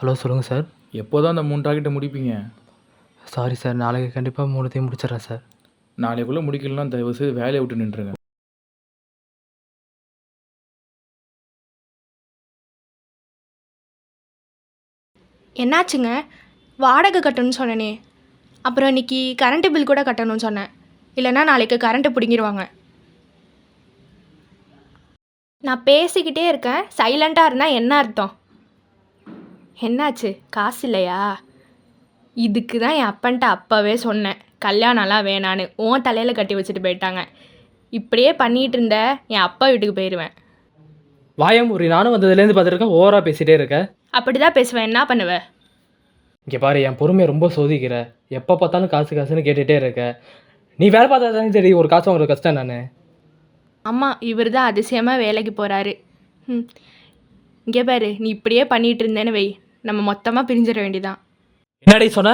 Hello சொல்லுங்கள் sir. எப்போ தான் அந்த 3 டார்கெட்டை முடிப்பீங்க? சாரி சார், நாளைக்கு கண்டிப்பாக 3த்தையும் முடிச்சிடுறேன் சார். நாளைக்குள்ளே முடிக்கலன்னா தயவுசெய்து வேலையை விட்டு நின்றுங்க. என்னாச்சுங்க? வாடகை கட்டணும்னு சொன்னேனே, அப்புறம் இன்னைக்கு கரண்ட்டு பில் கூட கட்டணும்னு சொன்னேன். இல்லைன்னா நாளைக்கு கரண்ட்டு பிடுங்கிடுவாங்க. நான் பேசிக்கிட்டே இருக்கேன், சைலண்ட்டாக இருந்தால் என்ன அர்த்தம்? என்னாச்சு, காசு இல்லையா? இதுக்கு தான் என் அப்பன்ட்ட அப்போவே சொன்னேன், கல்யாணம்லாம் வேணான்னு. உன் தலையில் கட்டி வச்சுட்டு போயிட்டாங்க. இப்படியே பண்ணிகிட்டு இருந்த என் அப்பா வீட்டுக்கு போயிடுவேன். வாயமுறி, நானும் வந்ததுலேருந்து பார்த்துருக்கேன், ஓவராக பேசிகிட்டே இருக்க. அப்படி தான் பேசுவேன், என்ன பண்ணுவேன்? இங்கே பாரு, என் பொறுமையை ரொம்ப சோதிக்கிற. எப்போ பார்த்தாலும் காசு காசுன்னு கேட்டுகிட்டே இருக்க. நீ வேலை பார்த்தா தானே சரி, ஒரு காசு வாங்குற கஷ்டம் நான். ஆமாம், இவர் தான் அதிசயமாக வேலைக்கு போகிறாரு. இங்கே பாரு, நீ இப்படியே பண்ணிகிட்டு இருந்தேன்னு வை, நம்ம மொத்தமாக பிரிஞ்சிட வேண்டியதான். என்னடி சொன்ன?